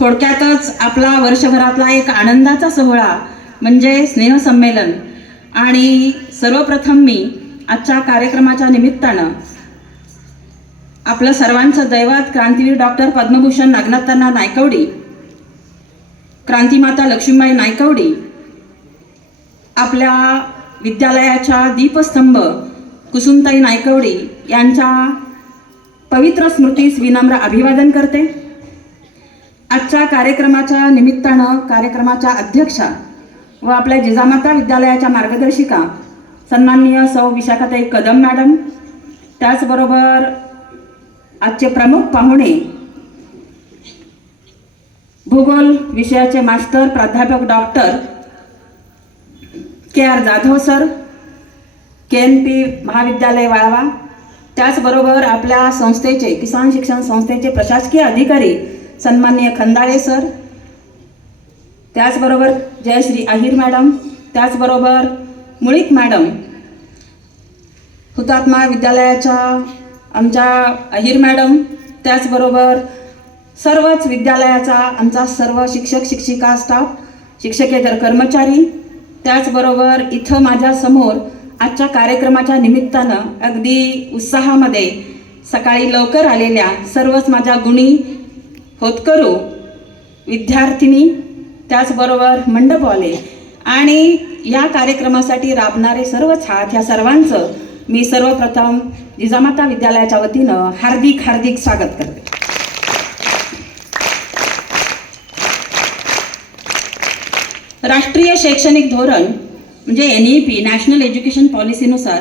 थोडक्यातच आपला वर्षभरातला एक आनंदाचा सोहळा म्हणजे स्नेहसंमेलन. आणि सर्वप्रथम मी आजच्या कार्यक्रमाच्या निमित्तानं आपलं सर्वांचं दैवत क्रांतीवीर डॉक्टर पद्मभूषण नागनाथांना नायकवडी, क्रांतीमाता लक्ष्मीबाई नायकवडी, आपल्या विद्यालयाच्या दीपस्तंभ कुसुमताई नायकवडी यांच्या पवित्र स्मृतीस विनम्र अभिवादन करते. आजच्या कार्यक्रमाच्या निमित्तानं कार्यक्रमाच्या अध्यक्षा व आपल्या जिजामाता विद्यालयाच्या मार्गदर्शिका सन्माननीय सौ विशाखाताई कदम मॅडम, त्याचबरोबर आजचे प्रमुख पाहुणे भूगोल विषयाचे मास्टर प्राध्यापक doctor KR. Jadhav sir, KNP महाविद्यालय वाळवा, त्याचबरोबर आपल्या संस्थेचे किसान शिक्षण संस्थेचे प्रशासकीय अधिकारी सन्माननीय खंदाळे सर, त्याचबरोबर जयश्री अहिर मॅडम, त्याचबरोबर मुळीक मॅडम, हुतात्मा विद्यालयाच्या आमच्या अहिर मॅडम, त्याचबरोबर सर्वच विद्यालयाचा आमचा सर्व शिक्षक शिक्षिका स्टाफ, शिक्षकेतर कर्मचारी, त्याचबरोबर इथं माझ्यासमोर आजच्या कार्यक्रमाच्या निमित्तानं अगदी उत्साहामध्ये सकाळी लवकर आलेल्या सर्वच माझ्या गुणी होतकरू विद्यार्थिनी, त्याचबरोबर मंडपवाले आणि या कार्यक्रमासाठी राबणारे सर्वच हात, ह्या सर्वांचं मी सर्वप्रथम जिजामाता विद्यालयाच्या वतीनं हार्दिक हार्दिक स्वागत करते. राष्ट्रीय शैक्षणिक धोरण म्हणजे NEP नॅशनल एज्युकेशन पॉलिसीनुसार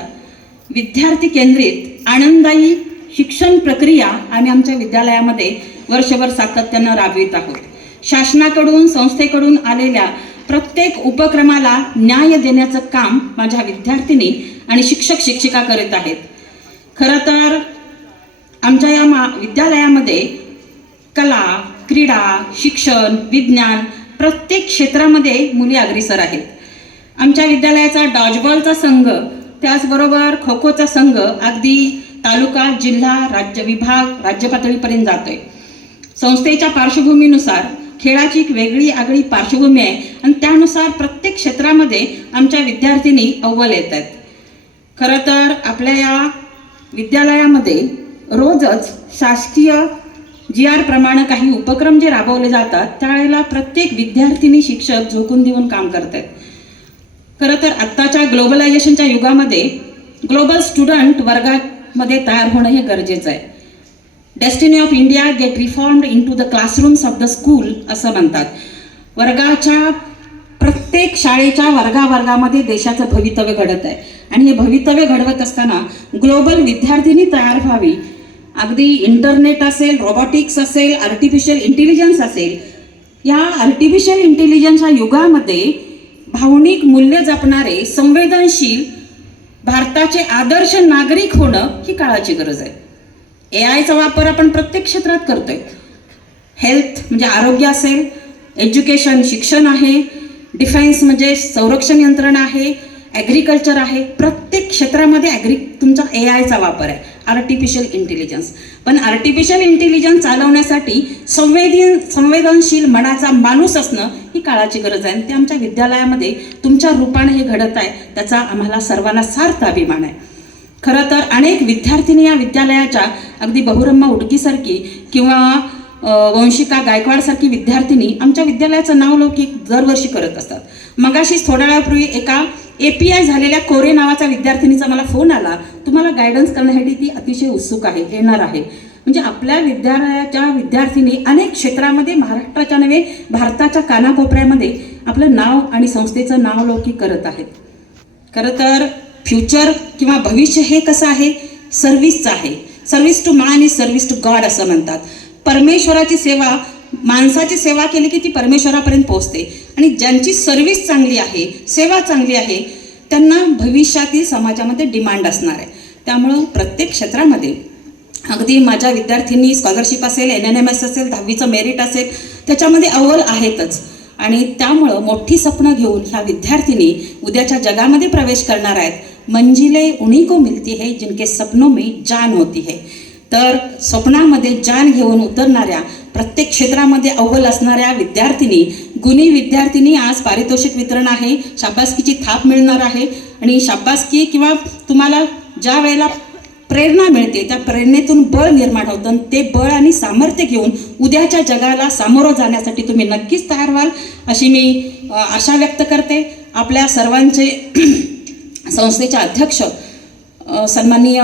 विद्यार्थी केंद्रित आनंददायी शिक्षण प्रक्रिया आम्ही आमच्या विद्यालयामध्ये वर्षभर सातत्यानं राबवित आहोत. शासनाकडून संस्थेकडून आलेल्या प्रत्येक उपक्रमाला न्याय देण्याचं काम माझ्या विद्यार्थिनी आणि शिक्षक शिक्षिका करीत आहेत. खरं तर आमच्या या विद्यालयामध्ये कला, क्रीडा, शिक्षण, विज्ञान प्रत्येक क्षेत्रामध्ये मुली अग्रेसर आहेत. आमच्या विद्यालयाचा डॉजबॉलचा संघ, त्याचबरोबर खो खोचा संघ अगदी तालुका, जिल्हा, राज्य विभाग, राज्य पातळीपर्यंत जातोय. संस्थेच्या पार्श्वभूमीनुसार खेळाची एक वेगळी आगळी पार्श्वभूमी आहे आणि त्यानुसार प्रत्येक क्षेत्रामध्ये आमच्या विद्यार्थिनी अव्वल येत आहेत. खरं तर आपल्या या विद्यालयामध्ये रोजच शासकीय GR प्रमाणे काही उपक्रम जे राबवले जातात त्यावेळेला प्रत्येक विद्यार्थिनी शिक्षक झोकून देऊन काम करत आहेत. खरं तर आत्ताच्या ग्लोबलायझेशनच्या युगामध्ये ग्लोबल स्टुडंट वर्गामध्ये तयार होणं हे गरजेचं आहे. Destiny of India get reformed in to the classrooms of the school असं म्हणतात. वर्गाच्या प्रत्येक शाळेच्या वर्गामध्ये देशाचं भवितव्य घडत आहे आणि हे भवितव्य घडवत असताना ग्लोबल विद्यार्थिनी तयार व्हावी. अगदी इंटरनेट असेल, रोबोटिक्स असेल, आर्टिफिशियल इंटेलिजन्स असेल, या आर्टिफिशियल इंटेलिजन्सच्या युगामध्ये भावनिक मूल्य जपणारे संवेदनशील भारताचे आदर्श नागरिक होणं ही काळाची गरज आहे. AIचा वापर आपण प्रत्येक क्षेत्रात करतोय. हेल्थ म्हणजे आरोग्य असेल, एज्युकेशन शिक्षण आहे, डिफेन्स म्हणजे संरक्षण यंत्रणा आहे, ॲग्रिकल्चर आहे, प्रत्येक क्षेत्रामध्ये तुमचा AIचा वापर आहे, आर्टिफिशियल इंटेलिजन्स. पण आर्टिफिशियल इंटेलिजन्स चालवण्यासाठी संवेदनशील मनाचा माणूस असणं ही काळाची गरज आहे. ते आमच्या विद्यालयामध्ये तुमच्या रूपाने हे घडत आहे, त्याचा आम्हाला सर्वांना सार्थ अभिमान आहे. खरं तर अनेक विद्यार्थिनी या विद्यालयाच्या अगदी बहुरम्मा उडकीसारखी किंवा वंशिका गायकवाडसारखी विद्यार्थिनी आमच्या विद्यालयाचं नावलौकिक दरवर्षी करत असतात. मगाशीच थोड्या वेळापूर्वी एका API झालेल्या कोरे नावाच्या विद्यार्थिनीचा मला फोन आला, तुम्हाला गायडन्स करण्यासाठी ती अतिशय उत्सुक आहे, येणार आहे. म्हणजे आपल्या विद्यालयाच्या विद्यार्थिनी अनेक क्षेत्रामध्ये महाराष्ट्राच्या नव्हे भारताच्या कानाकोपऱ्यामध्ये आपलं नाव आणि संस्थेचं नावलौकिक करत आहेत. खरं तर फ्युचर किंवा भविष्य हे कसं आहे, सर्व्हिसचं आहे. Service to man is service to God असं म्हणतात. परमेश्वराची सेवा, माणसाची सेवा केली की ती परमेश्वरापर्यंत पोहोचते आणि ज्यांची सर्व्हिस चांगली आहे, सेवा चांगली आहे, त्यांना भविष्यातील समाजामध्ये डिमांड असणार आहे. त्यामुळं प्रत्येक क्षेत्रामध्ये अगदी माझ्या विद्यार्थ्यांनी स्कॉलरशिप असेल, NNMS असेल, 10वीचं मेरिट असेल, त्याच्यामध्ये अव्वल आहेतच. आणि त्यामुळं मोठी स्वप्न घेऊन ह्या विद्यार्थिनी उद्याच्या जगामध्ये प्रवेश करणार आहेत. मंजिले उन्हीं को मिलती है जिनके सपनों में जान होती है. तर स्वप्नामध्ये जान घेऊन उतरणाऱ्या प्रत्येक क्षेत्रामध्ये अव्वल असणाऱ्या विद्यार्थिनी, गुणी विद्यार्थिनी आज पारितोषिक वितरण आहे, शाबासकीची थाप मिळणार आहे. आणि शाबासकी किंवा तुम्हाला ज्या वेळेला प्रेरणा मिळते त्या प्रेरणेतून बळ निर्माण होतं. ते बळ आणि सामर्थ्य घेऊन उद्याच्या जगाला सामोरं जाण्यासाठी तुम्ही नक्कीच तयार व्हाल अशी मी आशा व्यक्त करते. आपल्या सर्वांचे संस्थेचे अध्यक्ष सन्माननीय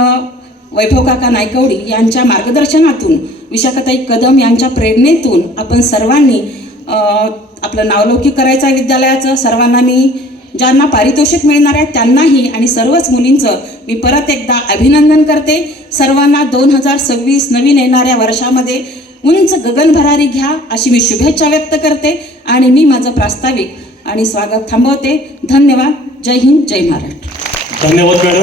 वैभव काका नायकवडी यांच्या मार्गदर्शनातून, विशाखाताई कदम यांच्या प्रेरणेतून आपण सर्वांनी आपलं नावलौकिक करायचं आहे विद्यालयाचं. सर्वांना मी, ज्यांना पारितोषिक मिळणार आहे त्यांनाही आणि सर्वच मुलींचं मी परत एकदा अभिनंदन करते. सर्वांना 2026 नवीन येणाऱ्या वर्षामध्ये उंच गगनभरारी घ्या अशी मी शुभेच्छा व्यक्त करते आणि मी माझं प्रास्ताविक आणि स्वागत थांबवते. धन्यवाद. जय हिंद, जय महाराष्ट्र. धन्यवाद मॅडम.